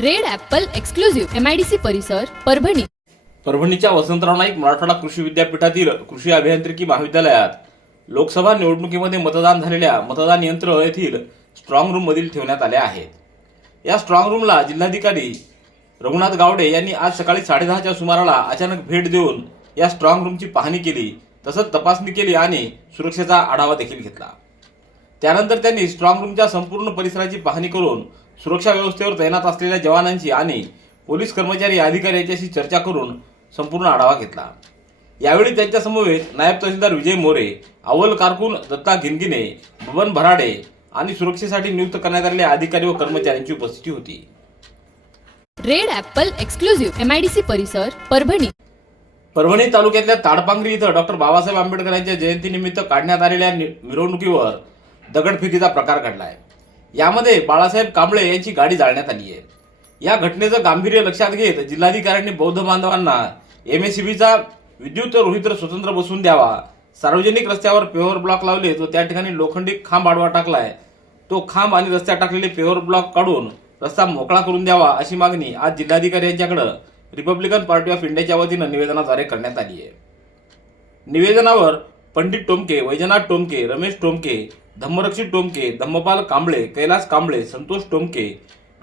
Red apple exclusive MIDC परिसर परभणी. परभणीच्या वसंतराव नाईक मराठवाडा कृषी विद्यापीठातील कृषी अभियांत्रिकी महाविद्यालयात लोकसभा निवडणुकीमध्ये मतदान झालेल्या मतदान यंत्र येथील स्ट्रॉंग रूम मधील ठेवण्यात आले आहेत. या स्ट्रॉंग रूमला जिल्हाधिकारी रघुनाथ गावडे यांनी आज सकाळी साडेदहाच्या सुमाराला अचानक भेट देऊन या स्ट्रॉंग रूमची पाहणी केली तसंच तपासणी केली आणि सुरक्षेचा आढावा देखील घेतला. त्यानंतर त्यांनी स्ट्रॉंग रूमच्या संपूर्ण परिसराची पाहणी करून सुरक्षा व्यवस्थेवर तैनात असलेल्या जवानांची आणि पोलीस कर्मचारी अधिकारी यांच्याशी चर्चा करून संपूर्ण आढावा घेतला. यावेळी त्यांच्या समवेत नायब तहसीलदार विजय मोरे अव्वल कारकून दत्ता गिनगिने बबन भराडे आणि सुरक्षेसाठी नियुक्त करण्यात आलेल्या अधिकारी व कर्मचाऱ्यांची उपस्थिती होती. रेड ॲपल एक्सक्लुझिव्ह एमआयडीसी परिसर परभणी. परभणी तालुक्यातल्या ताडपांगरी इथं डॉक्टर बाबासाहेब आंबेडकर यांच्या जयंतीनिमित्त काढण्यात आलेल्या मिरवणुकीवर दगडफेकीचा प्रकार घडलाय. यामध्ये बाळासाहेब कांबळे यांची गाडी जाळण्यात आली आहे. या घटनेचं गांभीर्य लक्षात घेत जिल्हाधिकाऱ्यांनी बौद्ध बांधवांना एम एस बीचा विद्युत रोहित्र स्वतंत्र बसवून द्यावा. सार्वजनिक रस्त्यावर पेवर ब्लॉक लावले तो त्या ठिकाणी लोखंडी खांब आडवा टाकलाय. तो खांब आणि रस्त्यात टाकलेले पेवर ब्लॉक काढून रस्ता मोकळा करून द्यावा अशी मागणी आज जिल्हाधिकारी यांच्याकडे रिपब्लिकन पार्टी ऑफ इंडियाच्या वतीनं निवेदनाद्वारे करण्यात आली आहे. निवेदनावर पंडित टोमके वैजनाथ टोमके रमेश टोमके धम्मरक्षित टोमके धम्मपाल कांबळे कैलास कांबळे संतोष टोमके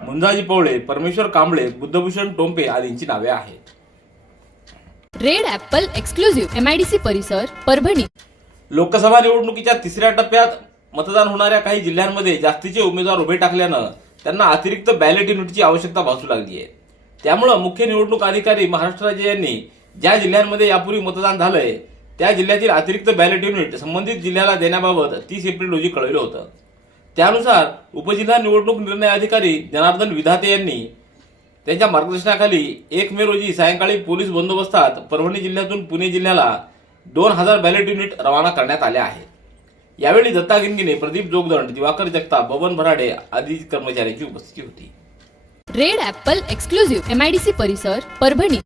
मुंजाजी पवळे परमेश्वर कांबळे बुद्धभूषण टोंपे आदींची नावे आहेत. रेड ॲपल एक्सक्लुझिव्ह एमआयडीसी परिसर परभणी. लोकसभा निवडणुकीच्या तिसऱ्या टप्प्यात मतदान होणाऱ्या काही जिल्ह्यांमध्ये जास्तीचे उमेदवार उभे टाकल्यानं त्यांना अतिरिक्त बॅलेट युनिटची आवश्यकता भासू लागली आहे त्यामुळं मुख्य निवडणूक अधिकारी महाराष्ट्र राज्य यांनी ज्या जिल्ह्यांमध्ये यापूर्वी मतदान झालंय त्या जिल्ह्यातील अतिरिक्त बॅलेट युनिट संबंधित जिल्ह्याला देण्याबाबत तीस एप्रिल रोजी कळविलं होतं. त्यानुसार उपजिल्हा निवडणूक निर्णय अधिकारी जनार्दन विधाते यांनी त्यांच्या मार्गदर्शनाखाली एक मे रोजी सायंकाळी पोलीस बंदोबस्तात परभणी जिल्ह्यातून पुणे जिल्ह्याला दोन हजार बॅलेट युनिट रवाना करण्यात आले आहेत यावेळी दत्ता गिनगिने प्रदीप जोगदंड दिवाकर जगताप बबन भराडे आदी कर्मचाऱ्यांची उपस्थिती होती. रेड ॲपल एक्सक्लुझिव्ह एमआयडीसी परिसर परभणी.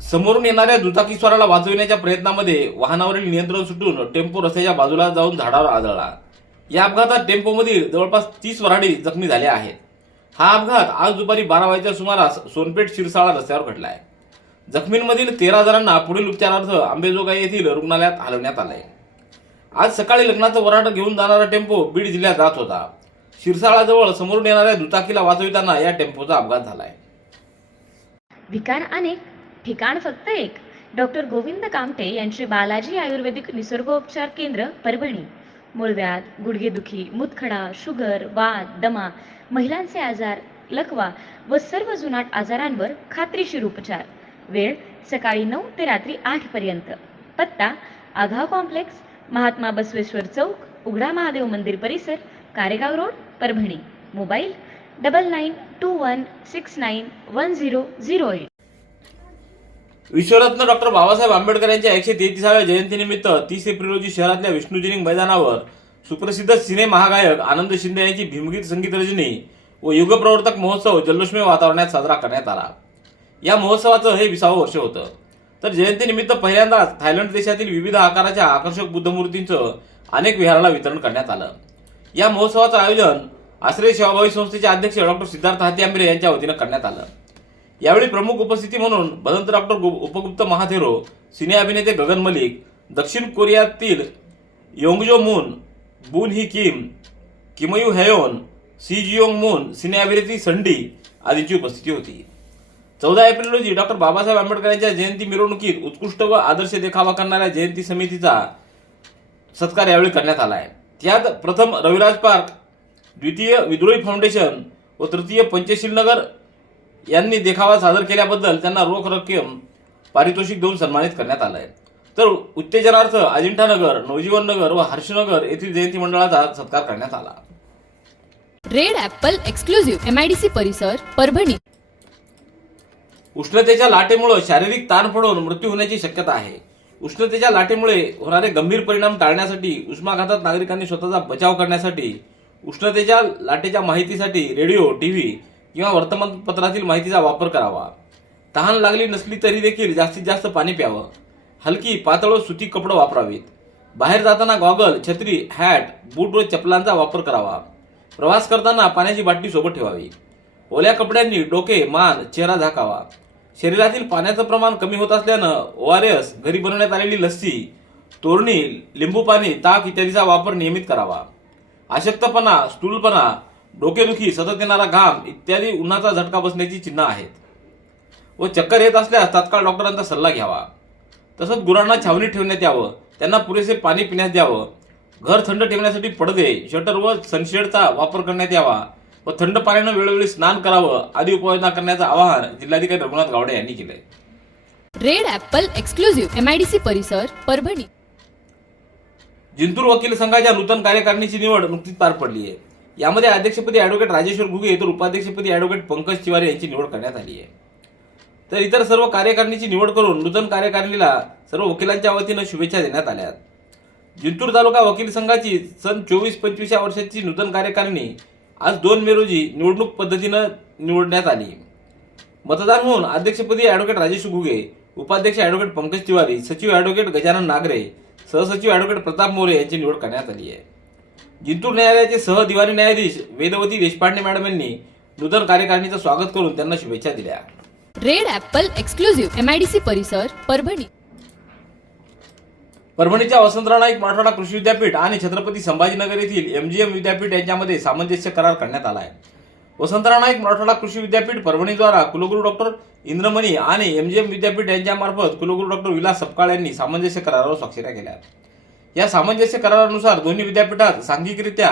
समोरून येणाऱ्या दुचाकीस्वाराला वाचविण्याच्या प्रयत्नामध्ये वाहनावरील नियंत्रण सुटून टेम्पो रस्त्याच्या बाजूला जाऊन झाडावर आदळला. या अपघातात टेम्पोमधील जवळपास तीस वराडी जखमी झाल्या आहेत. हा अपघात आज दुपारी बारा वाजेच्या सुमारास सोनपेठ शिरसाळा रस्त्यावर घडला आहे जखमींमधील तेरा जणांना पुढील उपचारार्थ आंबेजोगाई येथील रुग्णालयात हलवण्यात आलंय. आज सकाळी लग्नाचं वराड घेऊन जाणारा टेम्पो बीड जिल्ह्यात जात होता. शिरसाळाजवळ समोरून येणाऱ्या दुचाकीला वाचविताना या टेम्पोचा अपघात झालाय. विकार अनेक ठिकाण फक्त एक. डॉक्टर गोविंद कामटे यांचे बालाजी आयुर्वेदिक निसर्गोपचार केंद्र परभणी. मूळव्याध गुडघेदुखी मुतखडा शुगर वात दमा महिलांचे आजार लकवा व सर्व जुनाट आजारांवर खात्रीशीर उपचार. वेळ सकाळी नऊ ते रात्री आठ पर्यंत. पत्ता आघाव कॉम्प्लेक्स महात्मा बसवेश्वर चौक उघडा महादेव मंदिर परिसर Karegaon road Parbhani. Mobile double nine two one six nine one zero zero eight. विश्वरत्न doctor Babasaheb Ambedkar यांच्या एकशे तेहतीसाव्या जयंतीनिमित्त तीस एप्रिल रोजी शहरातल्या विष्णुजिनिंग मैदानावर सुप्रसिद्ध सिने महागायक आनंद शिंदे यांची भीमगीत संगीत रजनी व युगप्रवर्तक महोत्सव जल्लोषमय वातावरणात साजरा करण्यात आला. या महोत्सवाचं हे विसावं वर्ष होतं. तर जयंतीनिमित्त पहिल्यांदाच थायलंड देशातील विविध आकाराच्या आकर्षक बुद्धमूर्तींचं अनेक विहाराला वितरण करण्यात आलं. या महोत्सवाचं आयोजन आश्रय सेवाभावी संस्थेचे अध्यक्ष डॉक्टर सिद्धार्थ हाती यांच्या वतीनं करण्यात आलं. यावेळी प्रमुख उपस्थिती म्हणून भदंत डॉक्टर गु- उपगुप्त महाथेरो सिने अभिनेते गगन मलिक दक्षिण कोरियातील योंगजो मून बून ही किम किमयू हेयोन सी जियोंग मून सिने अभिनेत्री संडी आदींची उपस्थिती होती. चौदा एप्रिल रोजी डॉक्टर बाबासाहेब आंबेडकर यांच्या जयंती मिरवणुकीत उत्कृष्ट व आदर्श देखावा करणाऱ्या जयंती समितीचा सत्कार यावेळी करण्यात आला आहे. त्यात प्रथम रविराज पार्क द्वितीय विद्रोही फाउंडेशन व तृतीय पंचशील नगर यांनी देखावा सादर केल्याबद्दल त्यांना रोख रक्कम पारितोषिक देऊन सन्मानित करण्यात आलं आहे तर उत्तेजनार्थ अजिंठा नगर नवजीवन नगर व हर्षनगर येथील जयंती मंडळाचा सत्कार करण्यात आला. रेड ॲपल एक्सक्लुझिव्ह एमआयडीसी परिसर परभणी. उष्णतेच्या लाटेमुळे शारीरिक ताण पडून मृत्यू होण्याची शक्यता आहे. उष्णतेच्या लाटेमुळे होणारे गंभीर परिणाम टाळण्यासाठी उष्माघातात नागरिकांनी स्वतःचा बचाव करण्यासाठी उष्णतेच्या लाटेच्या माहितीसाठी रेडिओ टीव्ही किंवा वर्तमानपत्रातील माहितीचा वापर करावा. तहान लागली नसली तरी देखील जास्तीत जास्त पाणी प्यावं. हलकी पातळ व सुती कपडं वापरावीत. बाहेर जाताना गॉगल छत्री हॅट बूट व चपलांचा वापर करावा. प्रवास करताना पाण्याची बाटली सोबत ठेवावी. ओल्या कपड्यांनी डोके मान चेहरा झाकावा. शरीरातील पाण्याचं प्रमाण कमी होत असल्यानं ओ आर एस घरी बनवण्यात आलेली लस्सी तोरणी लिंबू पाणी ताक इत्यादीचा वापर नियमित करावा. अशक्तपणा स्थूलपणा डोकेदुखी सतत येणारा घाम इत्यादी उन्हाचा झटका बसण्याची चिन्ह आहेत. व चक्कर येत असल्यास तात्काळ डॉक्टरांचा सल्ला घ्यावा. तसंच गुरांना छावणीत ठेवण्यात यावं. त्यांना पुरेसे पाणी पिण्यास द्यावं. घर थंड ठेवण्यासाठी पडदे शटर व सनशेडचा वापर करण्यात यावा. व थंड पाण्यानं वेळोवेळी स्नान करावं आदी उपाययोजना करण्याचं आवाहन जिल्हाधिकारी रघुनाथ गावडे यांनी केलंय. Red apple exclusive M I D C परिसर परभणी. जिंतूर वकील संघाच्या नूतन कार्यकारिणीची निवड नुकतीच पार पडली आहे यामध्ये अध्यक्षपदी ॲडव्होकेट राजेश्वर घुगे तर उपाध्यक्षपदी ॲडव्होकेट पंकज तिवारी यांची निवड करण्यात आली आहे. तर इतर सर्व कार्यकारिणीची निवड करून नूतन कार्यकारिणीला सर्व वकिलांच्या वतीनं शुभेच्छा देण्यात आल्या जिंतूर तालुका वकील संघाची सन चोवीस पंचवीस या वर्षाची नूतन कार्यकारिणी आज दोन मे रोजी निवडणूक पद्धतीनं निवडण्यात आली. मतदान होऊन अध्यक्षपदी ॲडव्होकेट राजेश घुगे उपाध्यक्ष ॲडव्होकेट पंकज तिवारी सचिव ॲडव्होकेट गजानन नागरे सहसचिव ॲडव्होकेट प्रताप मोरे यांची निवड करण्यात आली आहे. जिंतूर न्यायालयाचे सह दिवाणी न्यायाधीश वेदवती देशपांडे मॅडम यांनी नूतन कार्यकारिणीचं स्वागत करून त्यांना शुभेच्छा दिल्या. Red apple exclusive M I D C परिसर परभणी. परभणीच्या वसंतराव नाईक मराठवाडा कृषी विद्यापीठ आणि छत्रपती संभाजीनगर येथील एमजीएम विद्यापीठ यांच्यामध्ये सामंजस्य करार करण्यात आला आहे वसंतराव नाईक मराठवाडा कृषी विद्यापीठ परभणीद्वारा कुलगुरू डॉक्टर इंद्रमणी आणि एमजीएम विद्यापीठ यांच्यामार्फत कुलगुरू डॉक्टर विलास सपकाळ यांनी सामंजस्य करारावर स्वाक्षऱ्या केल्या. या सामंजस्य करारानुसार दोन्ही विद्यापीठात सांघिकरित्या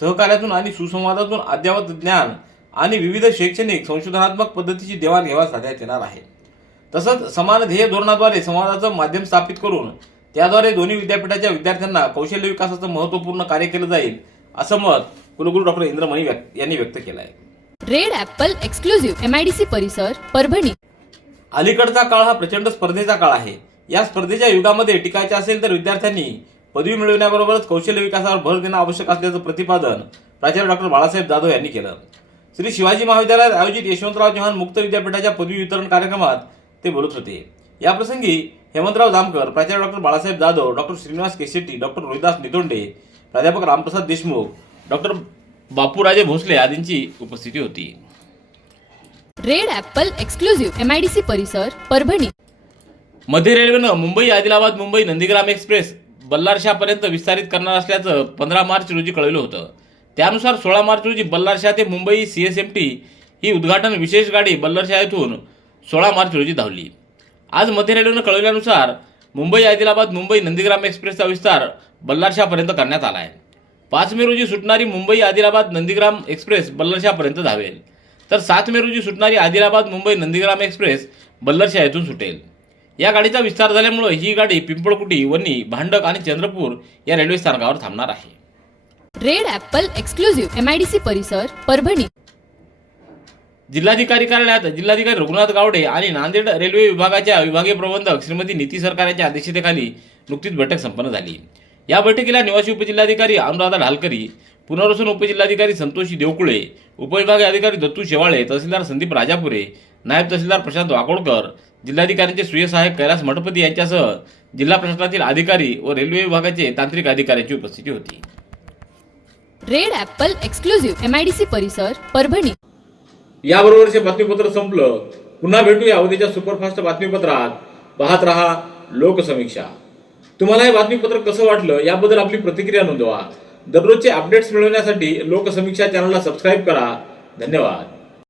सहकार्यातून आणि सुसंवादातून अद्ययावत ज्ञान आणि विविध शैक्षणिक संशोधनात्मक पद्धतीची देवाणघेवाण साधण्यात येणार आहे. तसंच समान ध्येय धोरणाद्वारे संवादाचं माध्यम स्थापित करून त्याद्वारे दोन्ही विद्यापीठाच्या विद्यार्थ्यांना कौशल्य विकासाचं महत्त्वपूर्ण कार्य केलं जाईल असं मत कुलगुरू डॉक्टर इंद्रमणी यांनी व्यक्त केलं आहे red apple exclusive M I D C परिसर परभणी. अलीकडचा काळ हा प्रचंड स्पर्धेचा काळ आहे. या स्पर्धेच्या युगामध्ये टिकायचे असेल तर विद्यार्थ्यांनी पदवी मिळवण्याबरोबरच कौशल्य विकासावर भर देणं आवश्यक असल्याचं प्रतिपादन प्राचार्य डॉक्टर बाळासाहेब जाधव यांनी केलं. श्री शिवाजी महाविद्यालयात आयोजित यशवंतराव चव्हाण मुक्त विद्यापीठाच्या पदवी वितरण कार्यक्रमात ते बोलत होते. याप्रसंगी हेमंतराव जामकर प्राचार्य doctor Balasaheb Jadhav doctor Shrinivas Keshetti doctor Rohidas Nitonde प्राध्यापक रामप्रसाद देशमुख डॉक्टर बापूराजे भोसले आदींची उपस्थिती होती. Red apple exclusive M I D C परिसर परभणी. मध्य रेल्वेनं मुंबई आदिलाबाद मुंबई नंदीग्राम एक्सप्रेस बल्लारशापर्यंत विस्तारित करणार असल्याचं पंधरा मार्च रोजी कळवलं होतं. त्यानुसार सोळा मार्च रोजी बल्लारशा ते Mumbai C S M T ही उद्घाटन विशेष गाडी बल्लारशा येथून सोळा मार्च रोजी धावली. आज मध्य रेल्वेनं कळवल्यानुसार मुंबई आदिलाबाद मुंबई नंदीग्राम एक्सप्रेसचा विस्तार बल्लारशापर्यंत करण्यात आला आहे पाच मे रोजी सुटणारी मुंबई आदिलाबाद नंदीग्राम एक्सप्रेस बल्लारशापर्यंत धावेल. तर सात मे रोजी सुटणारी आदिलाबाद मुंबई नंदीग्राम एक्सप्रेस बल्लारशा येथून सुटेल. या गाडीचा विस्तार झाल्यामुळे ही गाडी पिंपळकुटी वनी भांडक आणि चंद्रपूर या रेल्वे स्थानकावर थांबणार आहे. Red apple exclusive M I D C परिसर परभणी. जिल्हाधिकारी कार्यालयात जिल्हाधिकारी रघुनाथ गावडे आणि नांदेड रेल्वे विभागाच्या विभागीय प्रबंधक श्रीमती नीती सरकार यांच्या अध्यक्षतेखाली नुकतीच बैठक संपन्न झाली. या बैठकीला निवासी उपजिल्हाधिकारी अनुराधा ढालकरी पुनर्वसन उपजिल्हाधिकारी संतोषी देवकुळे उपविभागीय अधिकारी दत्तू शेवाळे तहसीलदार संदीप राजापुरे नायब तहसीलदार प्रशांत वाकोडकर जिल्हाधिकाऱ्यांचे सुय सहाय्यक कैलास मठपती यांच्यासह जिल्हा प्रशासनातील अधिकारी व रेल्वे विभागाचे तांत्रिक अधिकाऱ्यांची उपस्थिती होती. Red apple exclusive M I D C परिसर परभणी. याबरोबरचे बातमीपत्र संपलं. पुन्हा भेटूया उद्याच्या सुपरफास्ट बातमीपत्रात. पाहत रहा लोकसमीक्षा. तुम्हाला हे बातमीपत्र कसं वाटलं याबद्दल आपली प्रतिक्रिया नोंदवा. दररोजचे अपडेट्स मिळवण्यासाठी लोकसमीक्षा चॅनलला सबस्क्राईब करा. धन्यवाद.